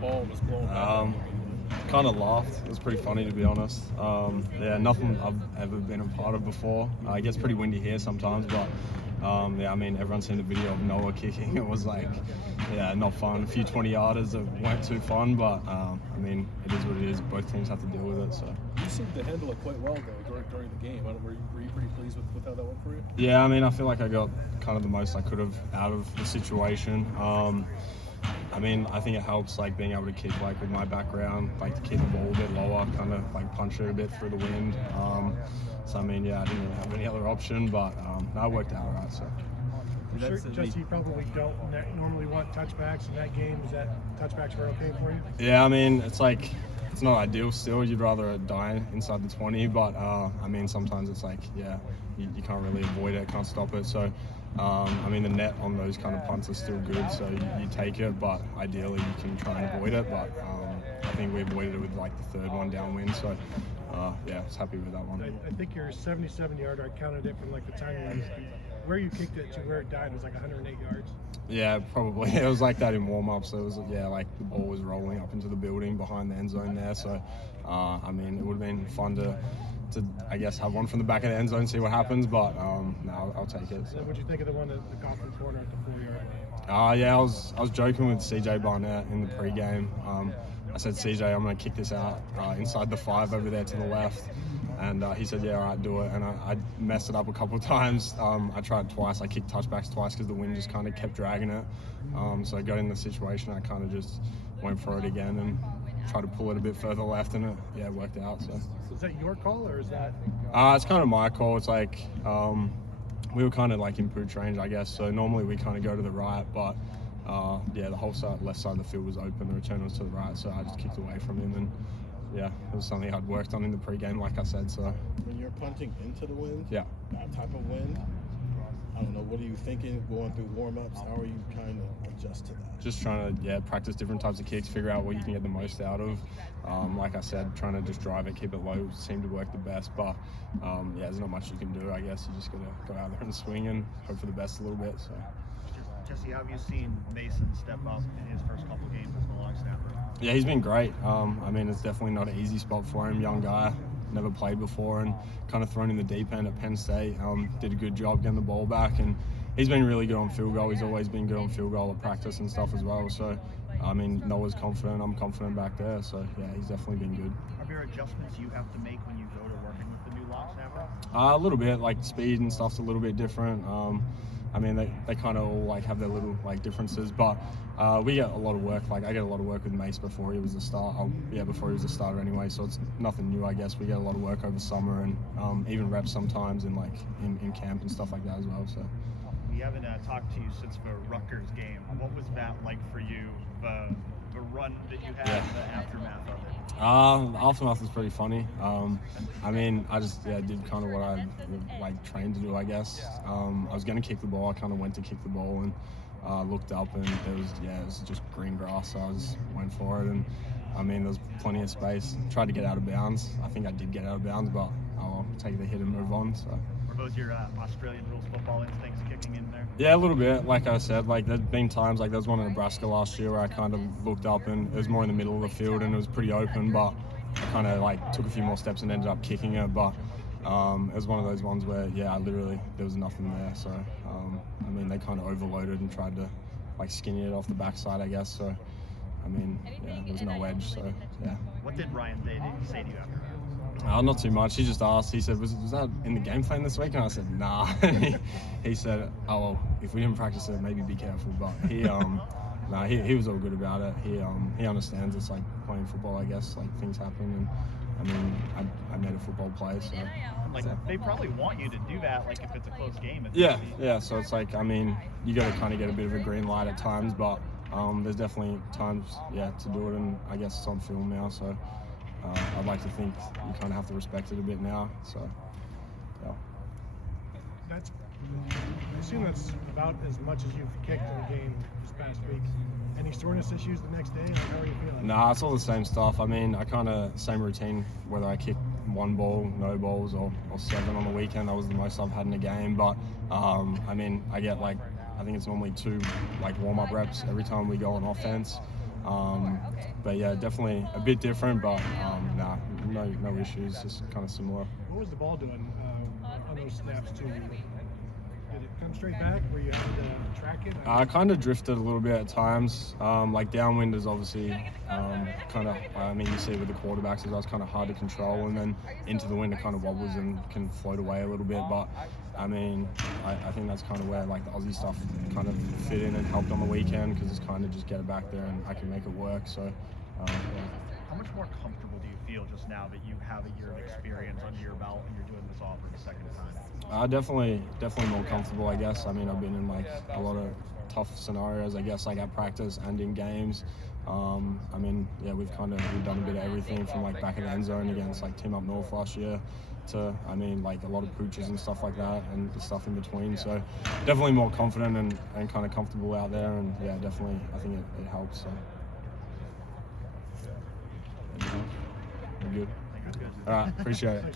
ball was blown back? Kind of laughed. It was pretty funny, to be honest. Yeah, nothing I've ever been a part of before. It gets pretty windy here sometimes, but yeah, I mean, everyone's seen the video of Noah kicking. It was like, yeah, not fun. A few 20-yarders that weren't too fun, but I mean, it is what it is. Both teams have to deal with it. So You seemed to handle it quite well, though, during the game. Were you pretty pleased with how that went for you? yeah, I mean, I feel like I got kind of the most I could have out of the situation. I mean, I think it helps, like, being able to kick, like, with my background, like, to keep the ball a bit lower, kind of, like, punch it a bit through the wind. So, I mean, yeah, I didn't really have any other option, but that worked out all right, so. Sure, Jesse, you probably don't normally want touchbacks in that game. Is that touchbacks were okay for you? Yeah, I mean, it's like, it's not ideal still. You'd rather die inside the 20, but, I mean, sometimes it's like, yeah, you can't really avoid it, can't stop it, so. I mean, the net on those kind of punts is still good, so you take it, but ideally you can try and avoid it. But I think we avoided it with like the third one downwind, so yeah, I was happy with that one. I think your 77-yarder, I counted it from like the time where you kicked it to where it died was like 108 yards. Yeah, probably. It was like that in warm-up, so it was, yeah, like the ball was rolling up into the building behind the end zone there, so I mean, it would have been fun to I guess have one from the back of the end zone and see what happens, but no, I'll take it. So. What did you think of the one at the Coffin corner at the 4-yard line? Yeah, I was joking with CJ Barnett in the pregame. I said, CJ, I'm going to kick this out inside the 5 over there to the left. And he said, yeah, all right, do it. And I messed it up a couple of times. I tried twice. I kicked touchbacks twice because the wind just kind of kept dragging it. So I got in the situation. I kind of just went for it again and tried to pull it a bit further left, and it worked out. So. Is that your call, or is that? It's kind of my call. It's like we were kind of like in boot range, I guess. So normally we kind of go to the right, but yeah, the whole left side of the field was open. The return was to the right, so I just kicked away from him, and yeah, it was something I'd worked on in the pregame, like I said. So when you're punting into the wind, yeah, that type of wind, I don't know, what are you thinking going through warm-ups? How are you kind of adjust to that? Just trying to, practice different types of kicks, figure out what you can get the most out of. Like I said, trying to just drive it, keep it low seemed to work the best. But yeah, there's not much you can do, I guess. You just got to go out there and swing and hope for the best a little bit. So. Jesse, how have you seen Mason step up in his first couple games as the long snapper? Yeah, he's been great. I mean, it's definitely not an easy spot for him, young guy. Never played before and kind of thrown in the deep end at Penn State. Did a good job getting the ball back, and he's been really good on field goal. He's always been good on field goal at practice and stuff as well. So, I mean, Noah's confident. I'm confident back there. So, yeah, he's definitely been good. Are there adjustments you have to make when you go to working with the new long snapper? A little bit, like speed and stuff's a little bit different. I mean, they kind of all like have their little like differences, but we get a lot of work. Like I get a lot of work with Mace before he was a start. Before he was a starter anyway. So it's nothing new, I guess. We get a lot of work over summer and even reps sometimes in like in camp and stuff like that as well. So we haven't talked to you since the Rutgers game. What was that like for you? The run that you had, the aftermath of it. The aftermath was pretty funny. I mean, I just did kind of what I like trained to do, I guess. I was going to kick the ball. I kind of went to kick the ball and looked up, and it was just green grass. So I just went for it, and I mean, there was plenty of space. Tried to get out of bounds. I think I did get out of bounds, but I'll take the hit and move on. So. Were those your Australian rules football instincts kicking in there? Yeah, a little bit. Like I said, like there's been times, like there was one in Nebraska last year where I kind of looked up and it was more in the middle of the field and it was pretty open, but I kind of like took a few more steps and ended up kicking it. But it was one of those ones where, there was nothing there. So, I mean, they kind of overloaded and tried to like skinny it off the backside, I guess. So, I mean, there was no edge. So, yeah. What did Ryan say to you after that? Not too much. He just asked. He said, was that in the game plan this week? And I said, nah. he said, oh, well, if we didn't practice it, maybe be careful. But he was all good about it. He understands it's like playing football, I guess. Like things happen, and I mean, I made a football play, so. Like they probably want you to do that, like if it's a close game. Yeah. So it's like, I mean, you got to kind of get a bit of a green light at times, but there's definitely times, to do it, and I guess it's on film now, so. I'd like to think you kind of have to respect it a bit now. So, yeah. I assume that's about as much as you've kicked in a game this past week. Any soreness issues the next day? Like, how are you feeling? Nah, it's all the same stuff. I mean, I kind of same routine. Whether I kick one ball, no balls, or 7 on the weekend, that was the most I've had in a game. But I mean, I get like I think it's normally 2 like warm-up reps every time we go on offense. But yeah, definitely a bit different, but no issues, just kind of similar. What was the ball doing on those snaps to you? Did it come straight back? Were you having to track it? I kind of drifted a little bit at times. Like downwind is obviously kind of, I mean, you see with the quarterbacks, it's kind of hard to control, and then into the wind it kind of wobbles and can float away a little bit. But I mean, I think that's kind of where like the Aussie stuff kind of fit in and helped on the weekend, because it's kind of just get it back there and I can make it work. So yeah. How much more comfortable do you feel just now that you have a year of experience under your belt and you're doing this all for the second time? Definitely more comfortable, I guess. I mean, I've been in like a lot of tough scenarios, I guess, like at practice and in games. I mean, yeah, we've done a bit of everything from like back in the end zone against like Team Up North last year to, I mean, like a lot of pooches and stuff like that and the stuff in between. So definitely more confident and kind of comfortable out there, and yeah, definitely I think it helps. So. We're good. All right, appreciate it.